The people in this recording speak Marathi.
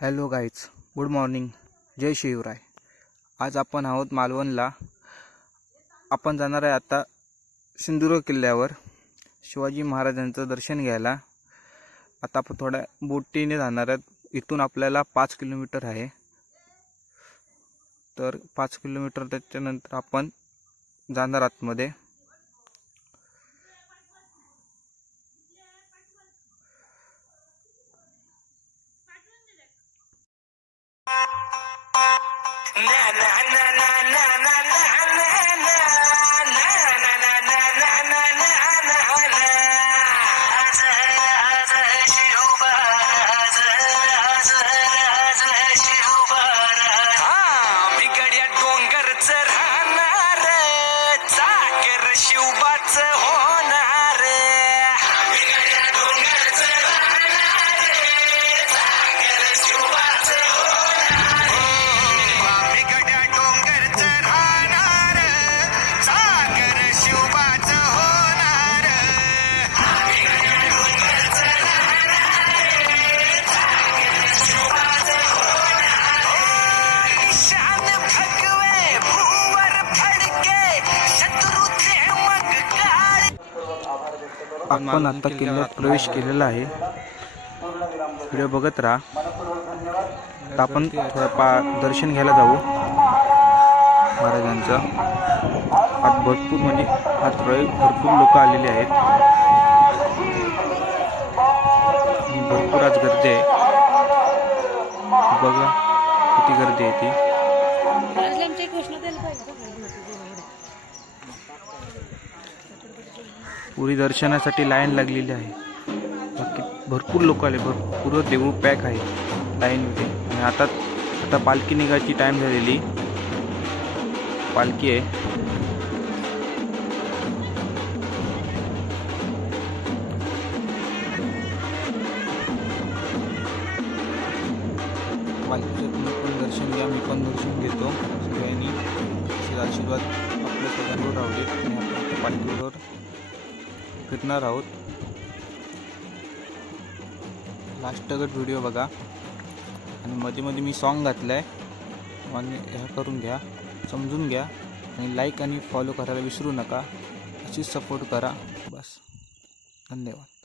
हॅलो गाईज गुड मॉर्निंग जय शिवराय. आज आपण आहोत मालवणला. आपण जाणार आहे आता सिंधुदुर्ग किल्ल्यावर. शिवाजी महाराजांचं दर्शन घ्यायला. आता आपण थोड्या बोटीने जाणार आहेत. इथून आपल्याला पाच किलोमीटर आहे. तर पाच किलोमीटर त्याच्यानंतर आपण जाणार आतमध्ये. Nah, nah. na आपण आता किल्ल्यात प्रवेश केलेला आहे. व्हिडिओ बघत राहा. आता आपण थोडं पा दर्शन घ्यायला जाऊ. महाराजांचं. आज भरपूर म्हणजे आज रवी भरपूर लोक आलेले आहेत. भरपूर आज गर्दी आहे. बघा किती गर्दी आहे ती. पुरी दर्शनासाठी लाईन लागलेली आहे. बाकी भरपूर लोक आले भरपूर देऊळ पॅक आहे लाईनमध्ये. आणि आता आता पालखी निघायची टाईम झालेली. पालखी आहे. पालखीचं तुम्ही पण दर्शन घ्या मी पण दर्शन घेतो सगळ्यांनी. आशीर्वाद आपल्या सगळ्यांवर राहू देत आणि आपल्या पालखीवर फिरणार आहोत. लास्टगट व्हिडिओ बघा. आणि मध्ये मध्ये मी सॉन्ग घातलं आहे आणि ह्या करून घ्या समजून घ्या. आणि लाईक आणि फॉलो करायला विसरू नका. अशीच सपोर्ट करा. बस. धन्यवाद.